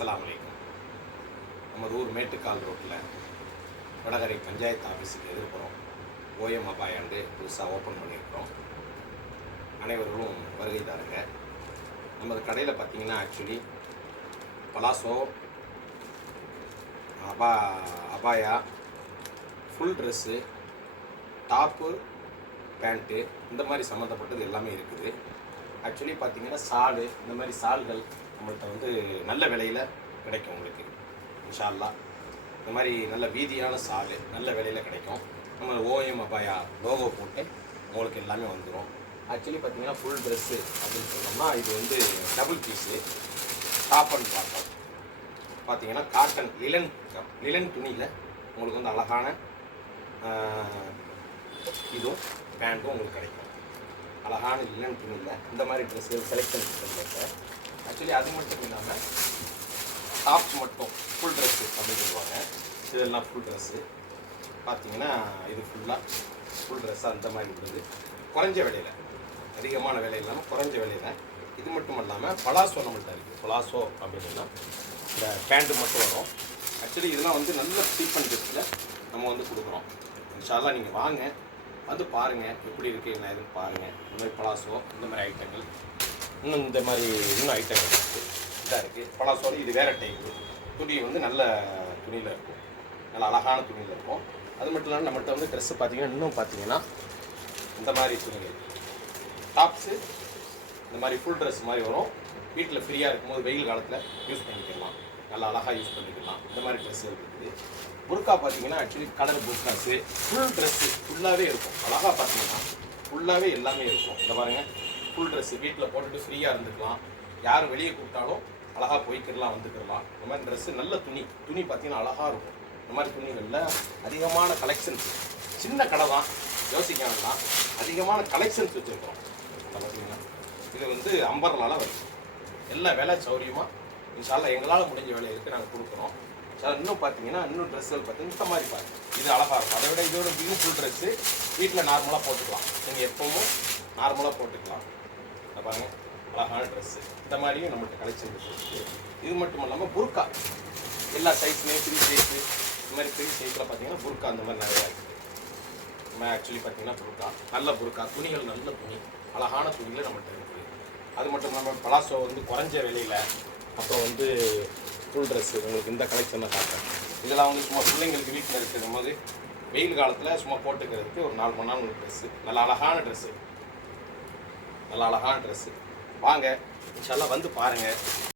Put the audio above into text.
அஸ்ஸலாமு அலைக்கும். நம்ம ஊர் மேட்டுக்கால் ரோட்டில் வடகரை பஞ்சாயத்து ஆஃபீஸுக்கு எதிர்ப்புறோம் ஓஎம் அபாயாண்டு புதுசாக ஓப்பன் பண்ணியிருக்கிறோம். அனைவர்களும் வருகை தாருங்க. நமது கடையில் பார்த்தீங்கன்னா ஆக்சுவலி பலாசோ, அபாயா, ஃபுல் ட்ரெஸ்ஸு, டாப்பு, பேண்ட்டு இந்த மாதிரி சம்மந்தப்பட்டது எல்லாமே இருக்குது. ஆக்சுவலி பார்த்தீங்கன்னா சாலு, இந்த மாதிரி சால்கள் நம்மள்கிட்ட நல்ல விலையில் கிடைக்கும். உங்களுக்கு இன்ஷா அல்லாஹ் இந்த மாதிரி நல்ல வீதியான சாலு நல்ல விலையில் கிடைக்கும். நம்ம ஓஎம் அபாயா லோகோ போட்டு உங்களுக்கு எல்லாமே வந்துடும். ஆக்சுவலி பார்த்தீங்கன்னா ஃபுல் ட்ரெஸ்ஸு அப்படின்னு சொன்னோம்னா இது double piece top and bottom பார்த்தீங்கன்னா காட்டன் லிலன் துணியில் உங்களுக்கு அழகான இதுவும் பேண்ட்டும் உங்களுக்கு கிடைக்கும். அழகான லிலன் துணியில் இந்த மாதிரி ட்ரெஸ்ஸுகள் செலெக்ஷன் பண்ணுறது. ஆக்சுவலி அது மட்டும் இல்லாமல் டாப்ஸ் மட்டும் ஃபுல் ட்ரெஸ்ஸு அப்படின்னு சொல்லுவாங்க. இதெல்லாம் ஃபுல் ட்ரெஸ்ஸு பார்த்தீங்கன்னா இது ஃபுல்லாக ஃபுல் ட்ரெஸ்ஸாக அந்த மாதிரி இருக்குது. குறைஞ்ச விலையில், அதிகமான விலை இல்லாமல் குறைஞ்ச விலையில். இது மட்டும் இல்லாமல் பலாசோ நம்மள்கிட்ட இருக்குது. பலாசோ அப்படின்னா இந்த பேண்ட்டு மட்டும் வரும். ஆக்சுவலி இதெல்லாம் நல்ல சீப் அண்ட் பெஸ்ட்டில் நம்ம கொடுக்குறோம். இன்ஷா அல்லாஹ் நீங்கள் வாங்க, வந்து பாருங்கள் எப்படி இருக்குது என்ன எதுன்னு பாருங்கள். இந்த மாதிரி பலாசோ இந்த மாதிரி ஐட்டங்கள் இந்த மாதிரி ஐட்டங்கள் இருக்குது. இதாக இருக்குது பலாசோ. இது வேறு டைப்பு துணி நல்ல துணியில் இருக்கும், நல்ல அழகான துணியில் இருக்கும். அது மட்டும் இல்லாமல் நம்மள்கிட்ட ட்ரெஸ்ஸு பார்த்தீங்கன்னா இந்த மாதிரி துணிகள் டாப்ஸு இந்த மாதிரி ஃபுல் ட்ரெஸ் மாதிரி வரும். வீட்டில் ஃப்ரீயாக இருக்கும்போது வெயில் காலத்தில் யூஸ் பண்ணிக்கலாம், நல்லா அழகாக யூஸ் பண்ணிக்கலாம். இந்த மாதிரி ட்ரெஸ்ஸு இருக்குது. புர்கா பார்த்தீங்கன்னா ஆக்சுவலி கலர் புர்காஸு ஃபுல் ட்ரெஸ்ஸு ஃபுல்லாகவே இருக்கும். அழகாக பார்த்தீங்கன்னா ஃபுல்லாகவே எல்லாமே இருக்கும். இந்த பாருங்கள் ஃபுல் ட்ரெஸ்ஸு வீட்டில் போட்டுட்டு ஃப்ரீயாக இருந்துக்கலாம். யார் வெளியே கூப்பிட்டாலும் அழகாக போய்க்கிடலாம், வந்துக்கிடலாம். இந்த மாதிரி ட்ரெஸ்ஸு நல்ல துணி பார்த்தீங்கன்னா அழகாக இருக்கும். இந்த மாதிரி துணிகளில் அதிகமான கலெக்ஷன்ஸ், சின்ன கடை தான், யோசிக்க வேண்டாம், அதிகமான கலெக்ஷன்ஸ் வச்சுருக்கோம். பார்த்தீங்கன்னா இது அம்பர்லால வருது. எல்லா வேலை சௌரியமாக இன்ஷா அல்லாஹ் எங்களால் முடிஞ்ச வேலைகளுக்கு நாங்கள் கொடுக்குறோம். சார் இன்னும் பார்த்தீங்கன்னா ட்ரெஸ்ஸுகள் பார்த்தீங்கன்னா இந்த மாதிரி பாருங்கள், இது அழகாக இருக்கும். அதை விட இதோட பியூட்டிஃபுல் ட்ரெஸ்ஸு வீட்டில் நார்மலாக போட்டுக்கலாம். நீங்கள் எப்பவும் நார்மலாக போட்டுக்கலாம். அதை பாருங்கள் அழகான ட்ரெஸ்ஸு இந்த மாதிரியும் நம்மகிட்ட கலெக்ஷன் இருக்குது. இது மட்டும் இல்லாமல் புர்கா எல்லா சைஸ்லேயும் ஃப்ரீ சைஸு இந்த மாதிரி ஃப்ரீ சைஸில் பார்த்தீங்கன்னா புர்கா அந்த மாதிரி நிறையா இருக்குது. நம்ம ஆக்சுவலி பார்த்தீங்கன்னா புர்கா நல்ல புர்கா துணிகள் நல்ல துணி அழகான துணிகள் நம்மகிட்ட இருக்குது. அது மட்டும் இல்லாமல் பலாசோ குறைஞ்ச விலையில். அப்புறம் ஃபுல் ட்ரெஸ்ஸு உங்களுக்கு இந்த கலெக்ஷனில் காட்டுறேன். இதெல்லாம் சும்மா பிள்ளைங்களுக்கு வீட்டில் இருக்கிற போது வெயில் காலத்தில் சும்மா போட்டுக்கிறதுக்கு ஒரு 4 மணி நேரம் ட்ரெஸ்ஸு, நல்ல அழகான ட்ரெஸ்ஸு வாங்க இன்ஷா அல்லாஹ் வந்து பாருங்கள்.